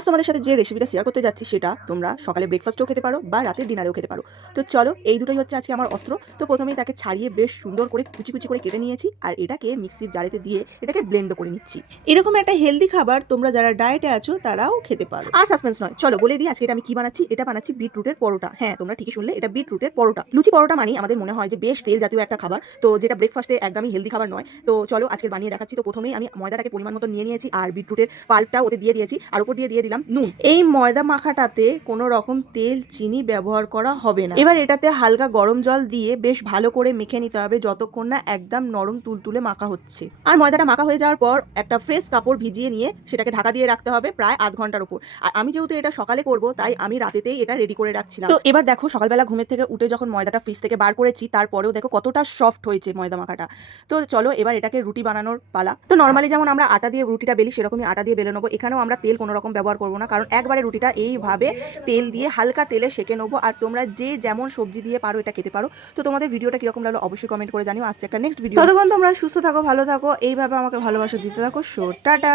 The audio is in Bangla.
আজ তোমাদের সাথে যে রেসিপিটা শেয়ার করতে যাচ্ছি সেটা তোমরা সকালে ব্রেকফাস্টেও খেতে পারো বা রাতের ডিনারেও খেতে পারো। তো চলো, এই দুটোই হচ্ছে আজকে আমার অস্ত্র। তো প্রথমেই তাকে ছাড়িয়ে বেশ সুন্দর করে কুচি কুচি করে কেটে নিয়েছি, আর এটাকে মিক্সির জারেতে দিয়ে এটাকে ব্লেন্ড করে নিচ্ছি। এরকম একটা হেলদি খাবার তোমরা যারা ডায়েটে আছো তারাও খেতে পারো। আর সাসপেন্স নয়, চলো বলে দিই আজকে এটা আমি কি বানাচ্ছি। এটা বানাচ্ছি বিটরুটের পরোটা। হ্যাঁ, তোমরা ঠিকই শুনলে, এটা বিটরুটের পরোটা। লুচি পরোটা মানে আমাদের মনে হয় যে বেশ তেল জাতীয় একটা খাবার, তো যেটা ব্রেকফাস্টে একদমই হেলদি খাবার নয়। তো চলো আজকে বানিয়ে দেখাচ্ছি। তো প্রথমেই আমি ময়দাটাকে পরিমাণ মতো নিয়ে নিয়েছি, আর বিটরুটের পাল্পটা ওতে দিয়ে দিয়েছি, আর উপর দিয়ে দিলাম নুন। এই ময়দা মাখাটাতে কোনো রকম তেল চিনি ব্যবহার করা হবে না। এবার এটাতে হালকা গরম জল দিয়ে বেশ ভালো করে মেখে নিতে হবে যতক্ষণ না একদম নরম তুলতুলে মাখা হচ্ছে। আর ময়দাটা মাখা হয়ে যাওয়ার পর একটা ফ্রেশ কাপড় ভিজিয়ে নিয়ে সেটাকে ঢাকা দিয়ে রাখতে হবে প্রায় আধ ঘন্টার উপর। আর আমি যেহেতু এটা সকালে করব তাই আমি রাতেতেই এটা রেডি করে রাখছিলাম। তো এবার দেখো, সকালবেলা ঘুমের থেকে উঠে যখন ময়দাটা ফ্রিজ থেকে বার করেছি তারপরেও দেখো কতটা সফট হয়েছে ময়দা মাখাটা। তো চলো এবার এটাকে রুটি বানানোর পালা। তো নর্মালি যেমন আমরা আটা দিয়ে রুটিটা বেলি সেরকমই আটা দিয়ে বেলে নেবো। এখানেও আমরা তেল কোনো রকম ব্যবহার করবো না, কারণ একবারে রুটিটা এইভাবে তেল দিয়ে হালকা তেলে সেঁকে নেবো। আর তোমরা যে যেমন সবজি দিয়ে পারো এটা খেতে পারো। তো তোমাদের ভিডিওটা কিরকম লাগলো অবশ্যই কমেন্ট করে জানিও। আসছে একটা নেক্সট ভিডিও। ততক্ষণ তোমরা সুস্থ থাকো, ভালো থাকো, এইভাবে আমাকে ভালোবাসা দিতে থাকো। টাটা।